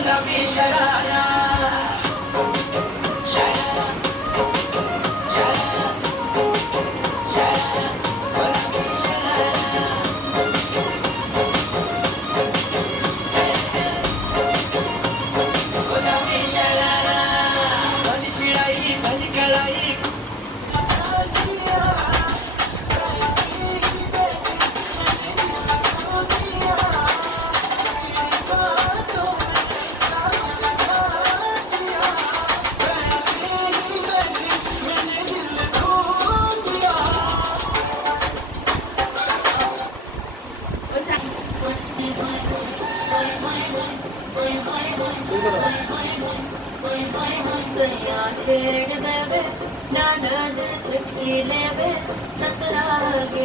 Kula Mishra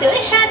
Deixa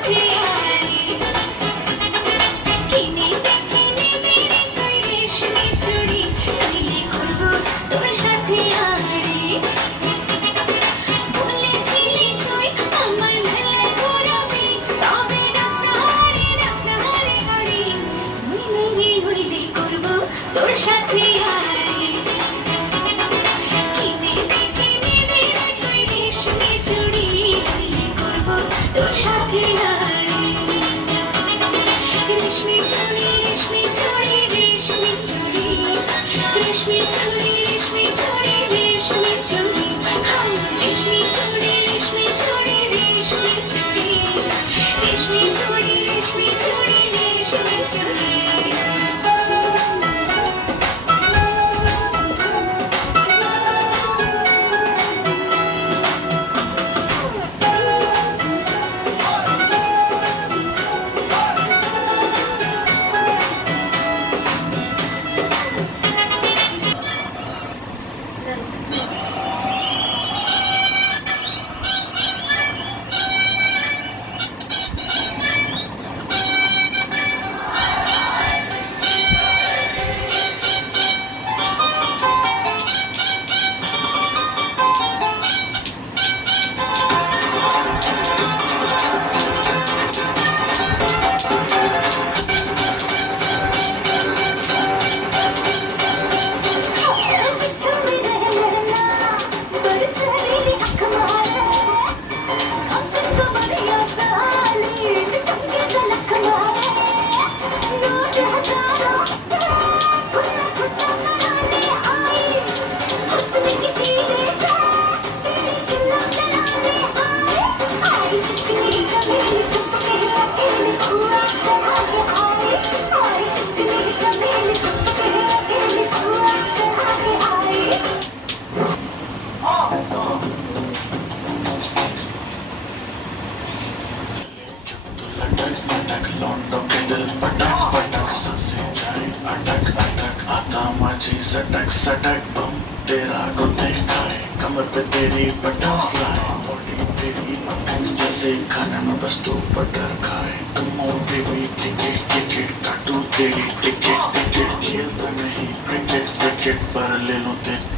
अटक लौंडो के दिल पटक पटक साँसें जाए अटक अटक आता माझी सटक सटक बम तेरा गुते खाए कमर पे तेरी बटरफ्लाई बॉडी तेरी मक्खन जैसे खाने में बस तू बटर खाए come on baby ticket ticket काटू तेरी टिकट टिकट खेलता नहीं क्रिकेट क्रिकेट पर ले लो तेरी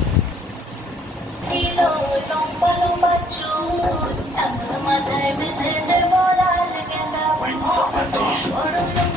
lomba, lomba, choo. Ang mamatay, may tender Wake up and